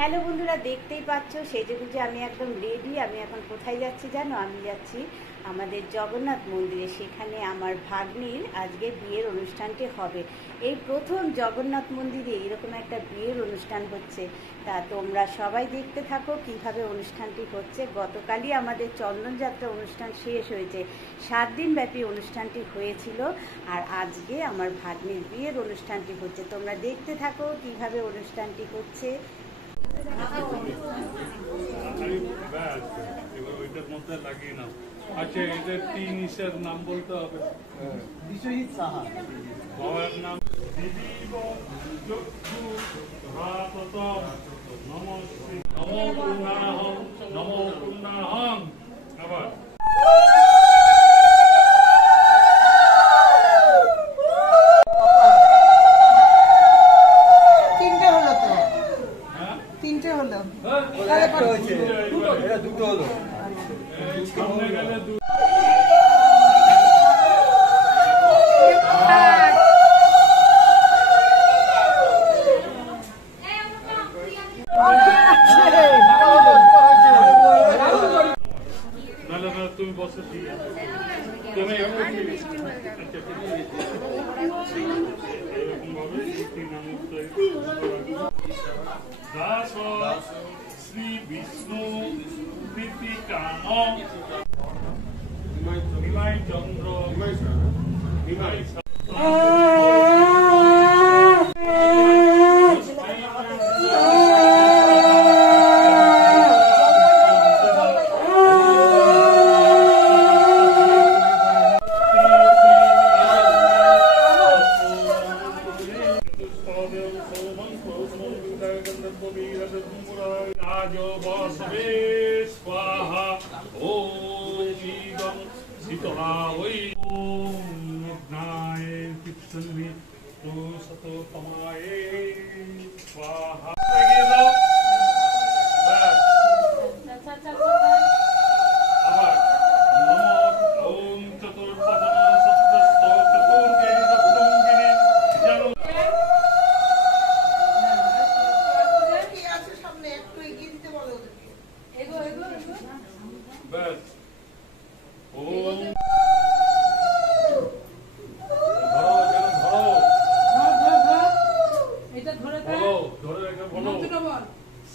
Hello বন্ধুরা, দেখতেই পাচ্ছ সেজে গুজে আমি একদম রেডি আমি এখন কোথায় যাচ্ছি জানো? আমি যাচ্ছি আমাদের জগন্নাথ মন্দিরে, সেখানে আমার ভাগ্নির আজকে বিয়ের অনুষ্ঠানটি হবে। এই প্রথম জগন্নাথ মন্দিরে এরকম একটা বিয়ের অনুষ্ঠান হচ্ছে। তা তোমরা সবাই দেখতে থাকো কীভাবে অনুষ্ঠানটি হচ্ছে। গতকালই আমাদের চন্দনযাত্রা অনুষ্ঠান শেষ হয়েছে। সাত দিন ব্যাপী অনুষ্ঠানটি হয়েছিল আর আজকে আমার ভাগ্নির বিয়ের অনুষ্ঠানটি হচ্ছে। তোমরা দেখতে থাকো কীভাবে অনুষ্ঠানটি হচ্ছে। ওইটার মধ্যে লাগিয়ে নাও আচ্ছা এদের তিন ইসের নাম বলতে হবে বিশ্বজিৎ সাহা বাবার নাম দুটো হলো তুমি বসে তুমি এরকম Dasa Sri Vishnu Kritikano Vimay Chandra Vimay Chandra বসবে স্বাহা ওম শীতলা ওই ওম অগ্নায় কীর্তন্মি সততমায়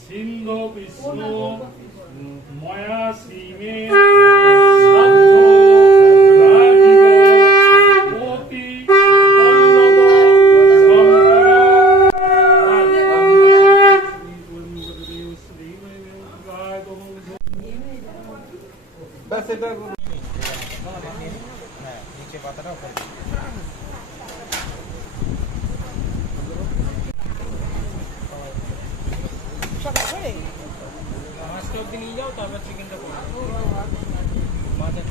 সিংহ বিষ্ণু ময়া সীমে সাধ্য রাজীব মতি পল্লব মাছটা অব্দি নিয়ে যাও তারপর চিকেনটা করো। মাছ এক